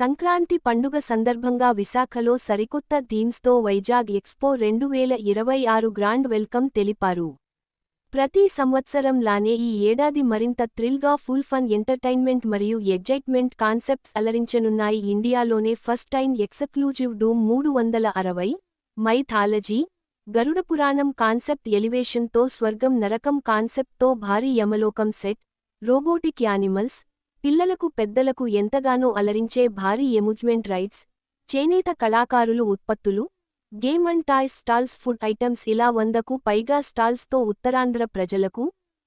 సంక్రాంతి పండుగ సందర్భంగా విశాఖలో సరికొత్త థీమ్స్తో వైజాగ్ ఎక్స్పో 2026 గ్రాండ్ వెల్కమ్ తెలిపారు. ప్రతి సంవత్సరం లానే ఈ ఏడాది మరింత థ్రిల్గా ఫుల్ ఫన్ ఎంటర్టైన్మెంట్ మరియు ఎగ్జైట్మెంట్ కాన్సెప్ట్స్ అలరించనున్నాయి. ఇండియాలోనే ఫస్ట్ టైం ఎక్స్క్లూజివ్ డూమ్ 360 మైథాలజీ, గరుడపురాణం కాన్సెప్ట్ ఎలివేషన్తో స్వర్గం నరకం కాన్సెప్ట్తో భారీ యమలోకం సెట్, రోబోటిక్ యానిమల్స్, పిల్లలకు పెద్దలకు ఎంతగానో అలరించే భారీ ఎమ్యూజ్మెంట్ రైడ్స్, చేనేత కళాకారులు ఉత్పత్తులు, game and toys stalls, food items ఇలా 100కు పైగా స్టాల్స్తో ఉత్తరాంధ్ర ప్రజలకు,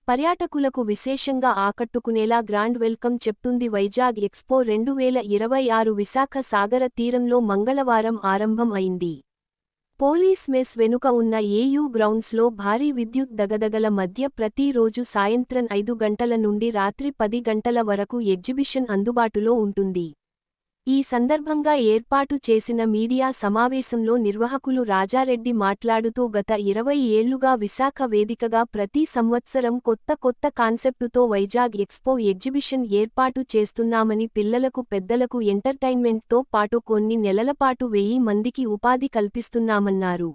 పర్యాటకులకు విశేషంగా ఆకట్టుకునేలా గ్రాండ్ వెల్కమ్ చెప్తుంది. వైజాగ్ ఎక్స్పో 2026 విశాఖ సాగర తీరంలో మంగళవారం ఆరంభం అయింది. పోలీస్ మెస్ వెనుక ఉన్న ఏయూ గ్రౌండ్స్లో భారీ విద్యుత్ దగదగల మధ్య ప్రతిరోజు సాయంత్రం 5 గంటల నుండి రాత్రి 10 గంటల వరకు ఎగ్జిబిషన్ అందుబాటులో ఉంటుంది. ఈ సందర్భంగా ఏర్పాటు చేసిన మీడియా సమావేశంలో నిర్వాహకులు రాజారెడ్డి మాట్లాడుతూ గత 20 ఏళ్లుగా విశాఖ వేదికగా ప్రతి సంవత్సరం కొత్త కాన్సెప్టుతో వైజాగ్ ఎక్స్పో ఎగ్జిబిషన్ ఏర్పాటు చేస్తున్నామని, పిల్లలకు పెద్దలకు ఎంటర్టైన్మెంట్తో పాటు కొన్ని నెలలపాటు 1000 మందికి ఉపాధి కల్పిస్తున్నామన్నారు.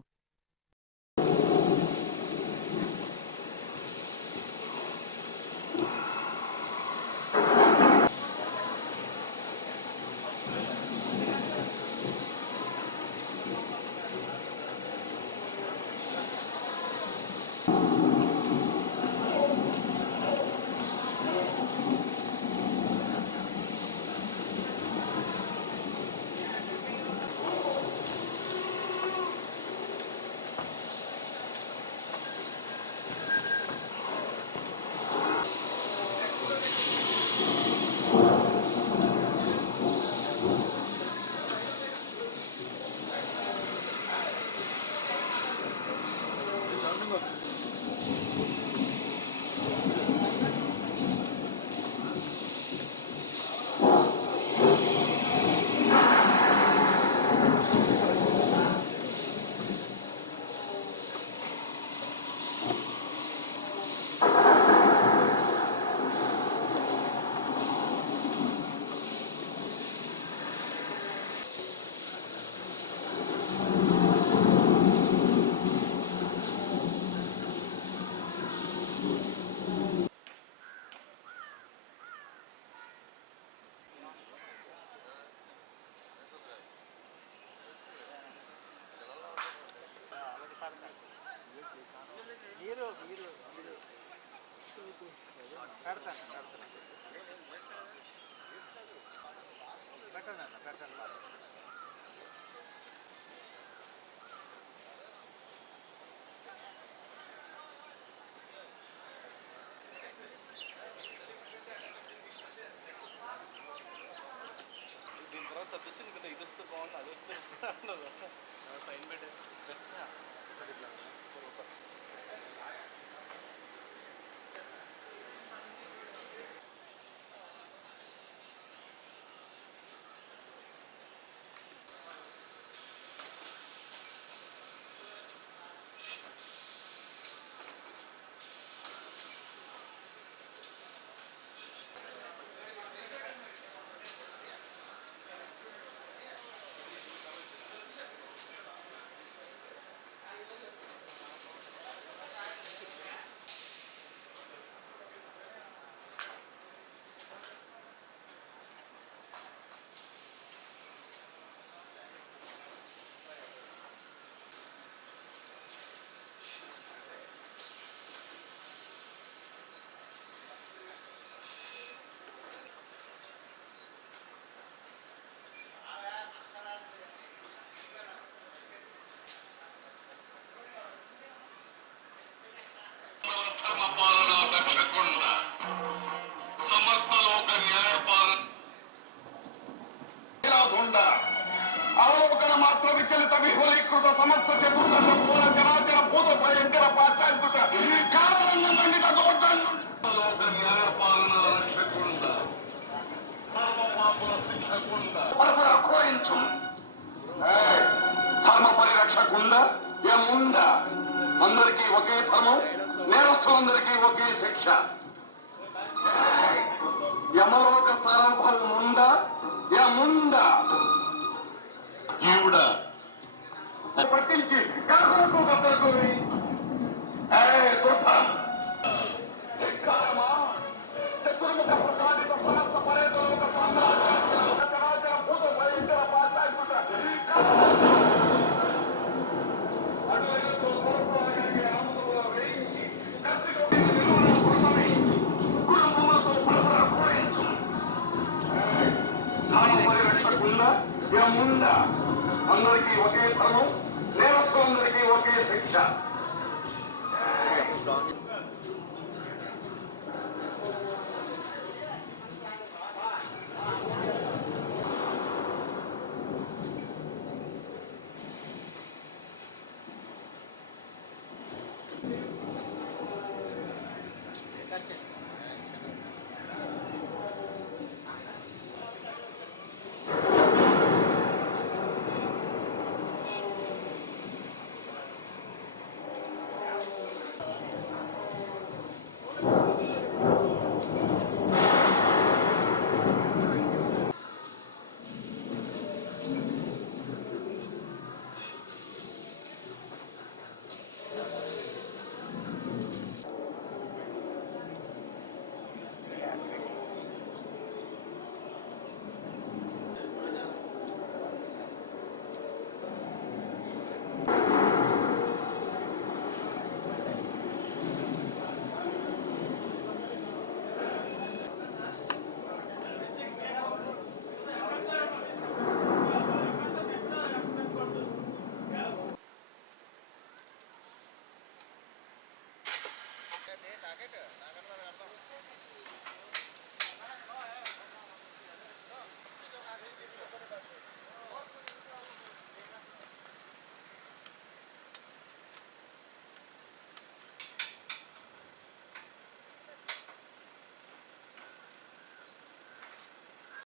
విచలిత విఫలీకృత సమస్త చతుర్దశ పూల జనాచర భూత భయంకర పాశాంకుశ కారణం ఖండిత దోషాలను న్యాయపాలన రక్షకుండ సర్వపాపుల శిక్షకుండ పరపర అక్రోయించు ధర్మ పరిరక్షకుండ ఏముండ అందరికీ ఒకే ధర్మం, నేరస్తులందరికీ ఒకే శిక్ష. యమలోక సార్వభౌముండ ఏముండ ఉందా జీవుడా పట్టించి కడుపులకు బద్దలకు చతుర్ముఖ ప్రసాదిత సమస్త పరేతోక సామ్రాజ్య చరాచర భూత భయంకర పాశాంకుశ అటువైపు పరపురానికి ఆముదముల వేయించి కత్తితో నిలువున కొడతవి కుటుంబములతో పరపుర కోయించు నామ పరిరక్షకుండా ఏముందా అందరికీ ఒకే ధర్మం నేరస్తులందరికీ ఒకే శిక్ష